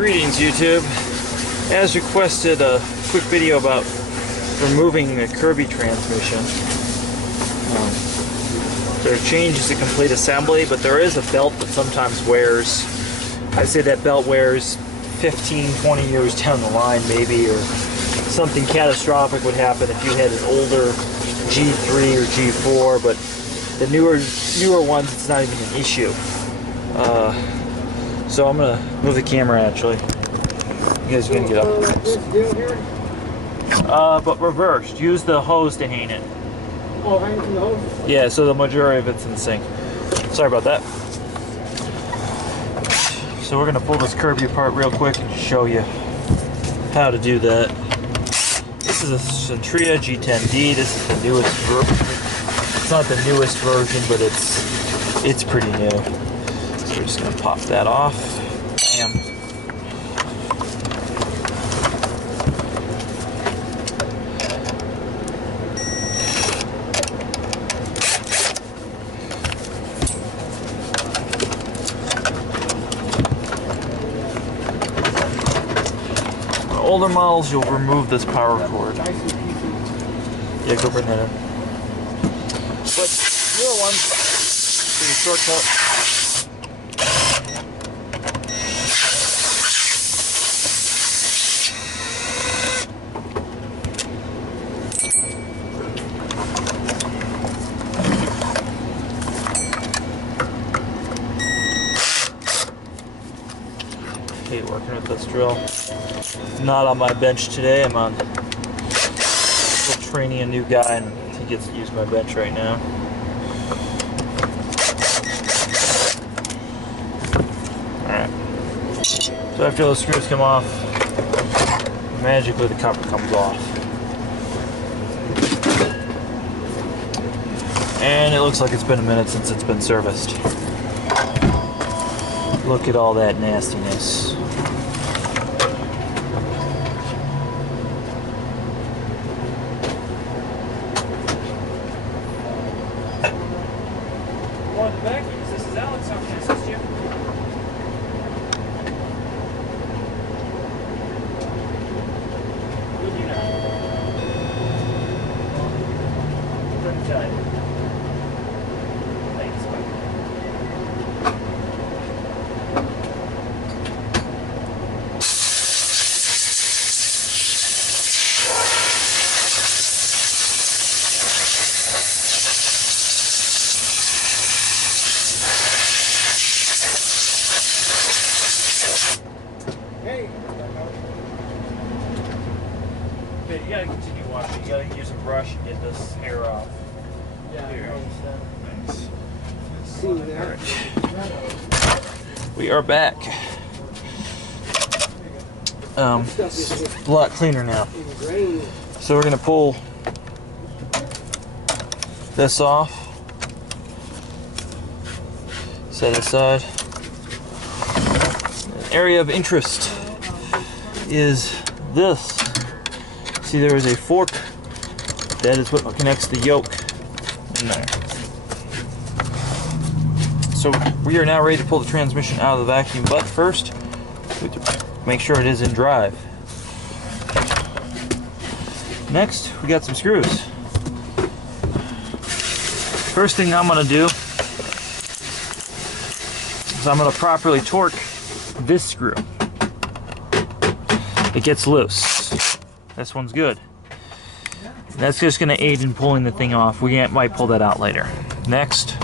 Greetings YouTube. As requested, a quick video about removing the Kirby transmission. There are changes to complete assembly, but there is a belt that sometimes wears. I say that belt wears 15-20 years down the line maybe, or something catastrophic would happen if you had an older G3 or G4, but the newer ones, it's not even an issue. So I'm gonna move the camera actually. You guys are gonna get up. But reversed. Use the hose to hang it. Oh, hang it from the hose? Yeah, so the majority of it's in sync. Sorry about that. So we're gonna pull this Kirby apart real quick and show you how to do that. This is a Sentria G10D. This is the newest version. It's not the newest version, but it's pretty new. So we're just gonna pop that off. Bam. Older models, you'll remove this power cord. Yeah, go bring that in. But newer ones, pretty shortcut. Hate working with this drill. Not on my bench today. I'm on still training a new guy, and he gets to use my bench right now. Alright. So after those screws come off, magically the cover comes off. And it looks like it's been a minute since it's been serviced. Look at all that nastiness. This is Alex. How can I assist you? Good, you know. Pretty tight. Thanks, bud. But you gotta continue washing. You gotta use a brush and get this hair off. Yeah, Here. Thanks. See you there. We are back. It's a lot cleaner now. So we're gonna pull this off. Set it aside. An area of interest is this. See, there is a fork. That is what connects the yoke in there. So we are now ready to pull the transmission out of the vacuum, but first we have to make sure it is in drive. Next, we got some screws. First thing I'm going to do is I'm going to properly torque this screw. It gets loose. This one's good. That's just going to aid in pulling the thing off. We might pull that out later. Next,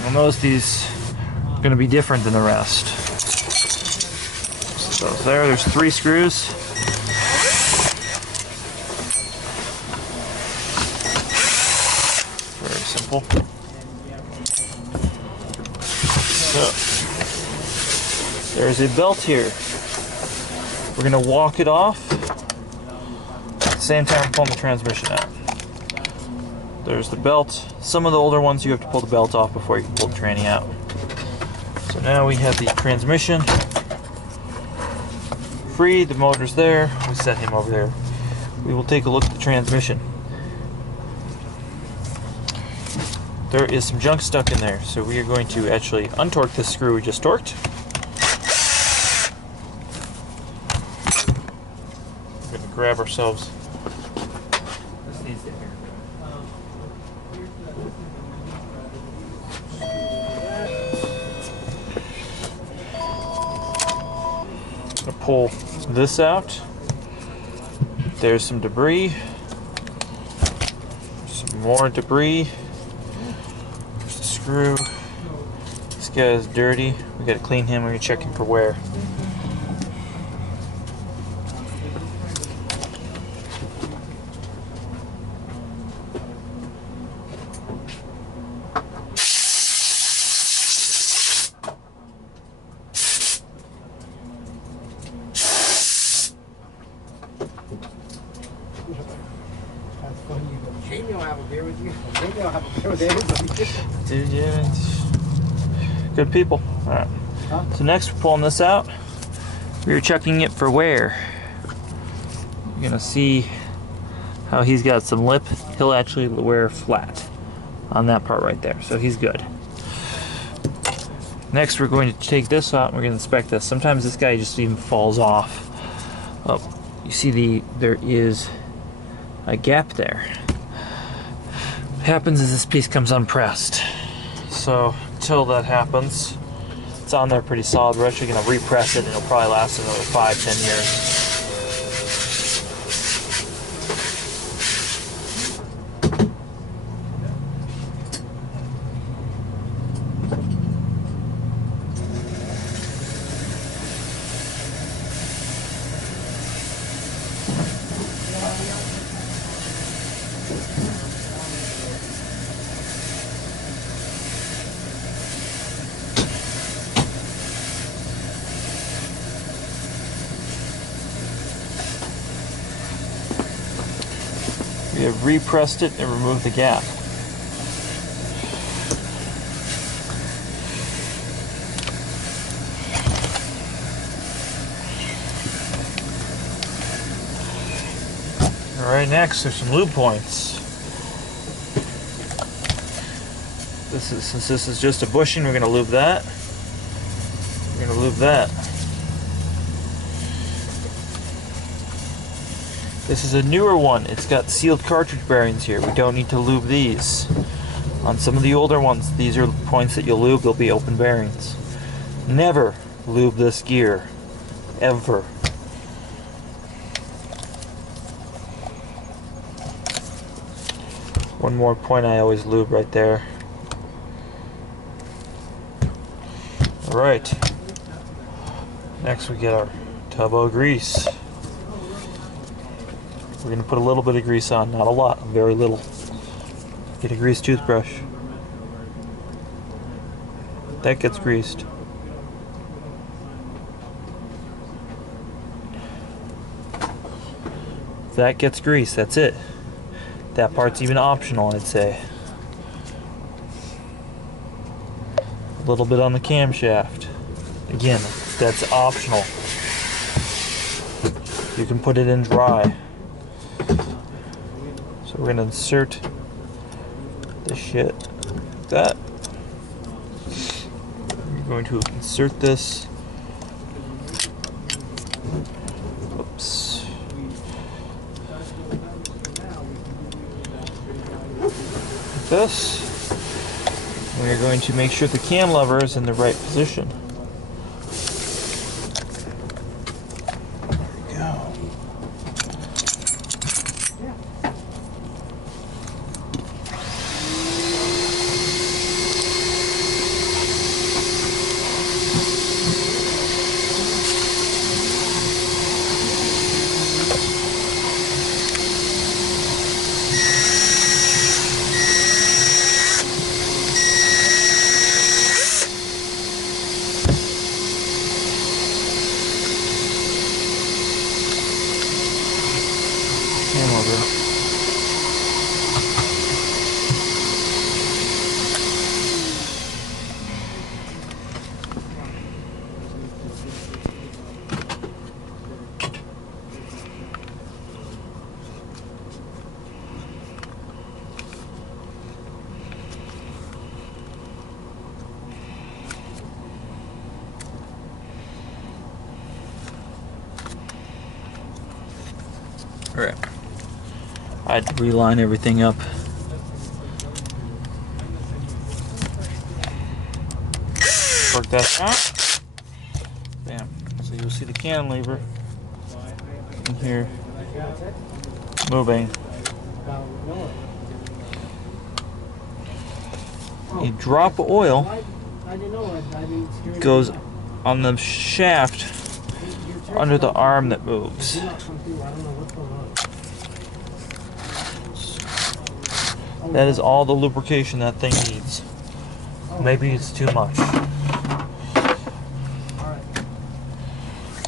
you'll notice these are going to be different than the rest. So there's 3 screws. Very simple. So there's a belt here. We're going to walk it off at the same time pulling the transmission out. There's the belt. Some of the older ones you have to pull the belt off before you can pull the tranny out. So now we have the transmission free, the motor's there. We set him over there. We will take a look at the transmission. There is some junk stuck in there, so we are going to actually untorque this screw we just torqued. grab ourselves. This needs to hair. I'm gonna pull this out. There's some debris. Some more debris. There's the screw. This guy's dirty. We gotta clean him. We're gonna check him for wear. That's funny. You go, Jamie will have a beer with you. Jamie will have a beer with everybody. Dude, yeah. Good people. Alright. Huh? So next we're pulling this out. We're checking it for wear. You're gonna see how he's got some lip. He'll actually wear flat on that part right there. So he's good. Next we're going to take this out and we're going to inspect this. Sometimes this guy just even falls off. Oh, you see there is a gap there. What happens is this piece comes unpressed. So until that happens, it's on there pretty solid. We're actually going to repress it and it'll probably last another 5-10 years. We have repressed it and removed the gap. Alright, next there's some lube points. Since this is just a bushing, we're going to lube that. We're going to lube that. This is a newer one. It's got sealed cartridge bearings here. We don't need to lube these. On some of the older ones, these are points that you'll lube. They'll be open bearings. Never lube this gear. Ever. One more point I always lube right there. Alright. Next we get our turbo grease. We're going to put a little bit of grease on, not a lot, very little. Get a grease toothbrush. That gets greased. That gets greased, that's it. That part's even optional, I'd say. A little bit on the camshaft. Again, that's optional. You can put it in dry. So we're going to insert this shit like that. We're going to insert this. Oops. Like this. We're going to make sure the cam lever is in the right position. Alright. I had to reline everything up. Work that out. Bam. So you'll see the cantilever in here moving. A drop of oil goes on the shaft under the arm that moves. That is all the lubrication that thing needs. Maybe it's too much.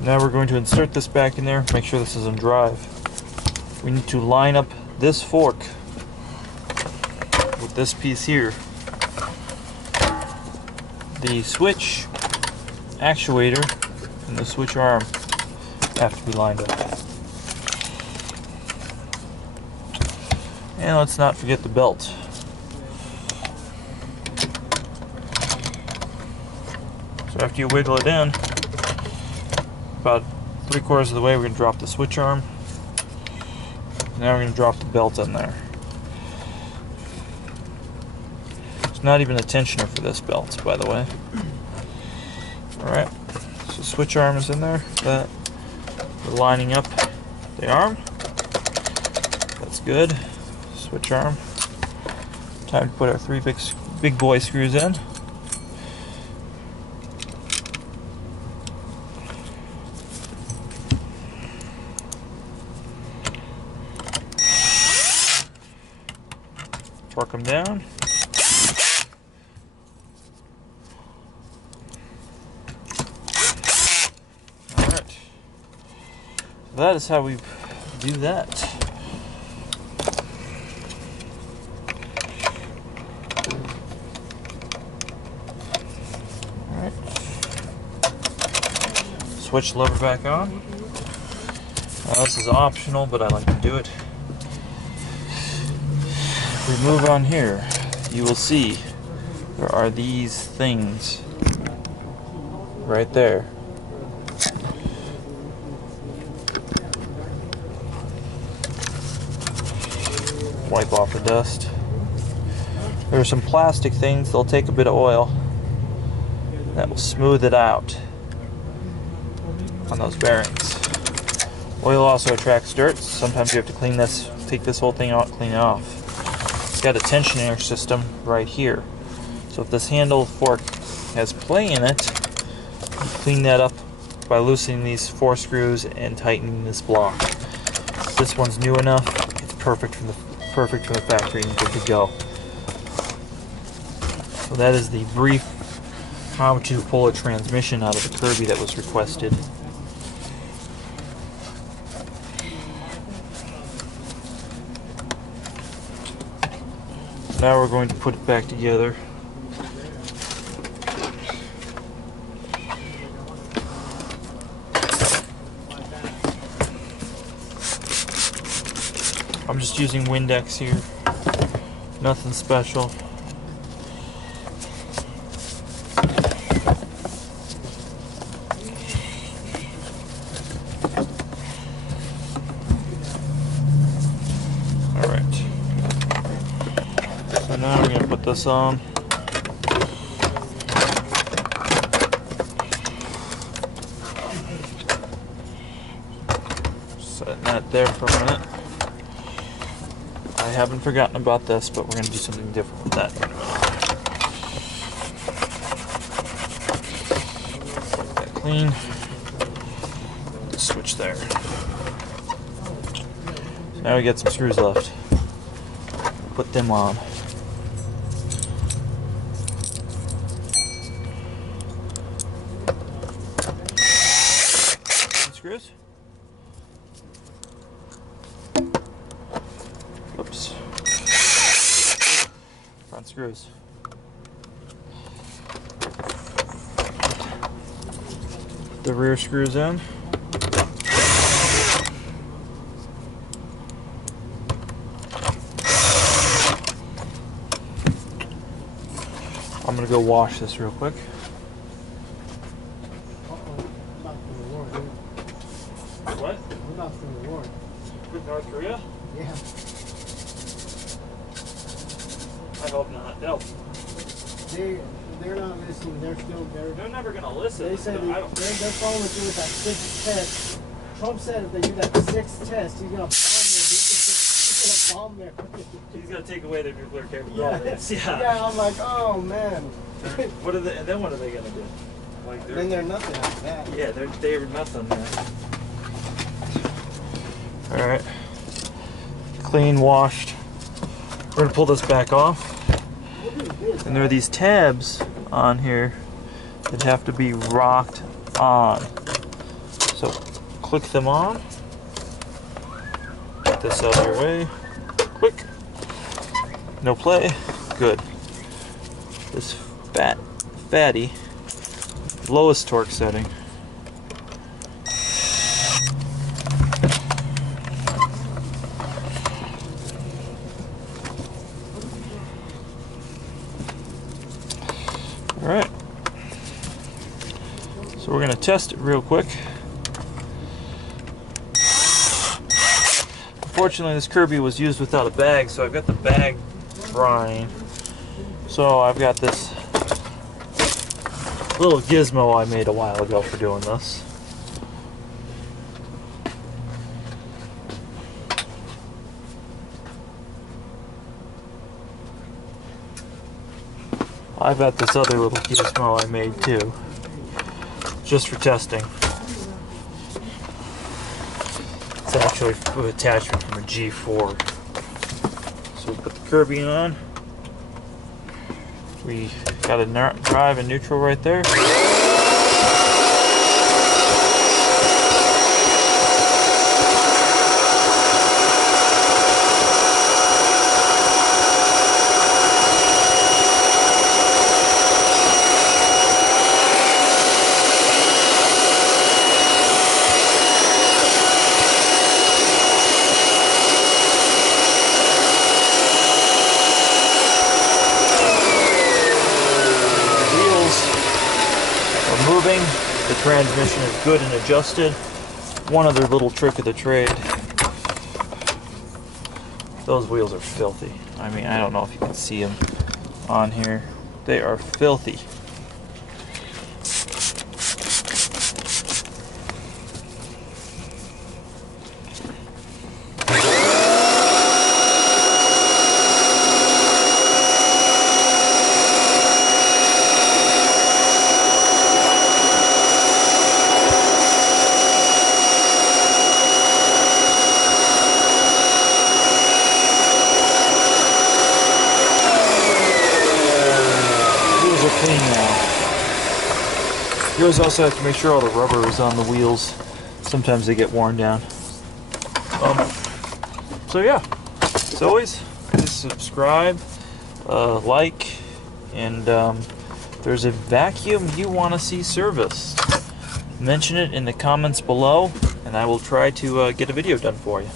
Now we're going to insert this back in there, make sure this is in drive. We need to line up this fork with this piece here. The switch actuator and the switch arm have to be lined up. And let's not forget the belt. So after you wiggle it in, about 3/4 of the way, we're going to drop the switch arm. Now we're going to drop the belt in there. There's not even a tensioner for this belt, by the way. Alright, so switch arm is in there. We're lining up the arm. That's good. Switch arm. Time to put our 3 big boy screws in. Torque them down. Alright. That is how we do that. Alright. Switch the lever back on. Now, this is optional, but I like to do it. If we move on here, you will see there are these things right there. Wipe off the dust. There are some plastic things, they'll take a bit of oil. That will smooth it out on those bearings. Oil also attracts dirt, so sometimes you have to clean this, take this whole thing out, clean it off. It's got a tensioner system right here. So if this handle fork has play in it, you clean that up by loosening these 4 screws and tightening this block. This one's new enough, it's perfect from the factory and good to go. So that is the brief how to pull a transmission out of the Kirby that was requested. Now we're going to put it back together. I'm just using Windex here. Nothing special. Now we're going to put this on. Setting that there for a minute. I haven't forgotten about this, but we're going to do something different with that. Get that clean. Switch there. So now we got some screws left. Put them on. Screws. Oops. Front screws. The rear screws in. I'm gonna go wash this real quick. What? North Korea? Yeah. I hope not. They're not listening. They're never gonna listen. They said they're following through with that 6th test. Trump said if they do that 6th test, he's gonna bomb them. He's gonna take away their nuclear capabilities. Yeah. Yeah. I'm like, oh man. What are they? And then what are they gonna do? Like Then they're nothing after that. Yeah, they're nothing. All right. Clean, washed. We're gonna pull this back off. And there are these tabs on here that have to be rocked on. So click them on. Get this out of your way. Quick. No play. Good. This fatty lowest torque setting. Alright, so we're going to test it real quick. Unfortunately, this Kirby was used without a bag, so I've got the bag drying. So I've got this little gizmo I made a while ago for doing this. I've got this other little gizmo I made too, just for testing. It's actually an attachment from a G4. So we put the Kirby on. We got a drive and neutral right there. Moving, the transmission is good and adjusted. One other little trick of the trade. Those wheels are filthy. I mean, I don't know if you can see them on here. They are filthy. Clean now. You always also have to make sure all the rubber is on the wheels. Sometimes they get worn down. So yeah, as always, please subscribe, like, and if there's a vacuum you want to see serviced, mention it in the comments below, and I will try to get a video done for you.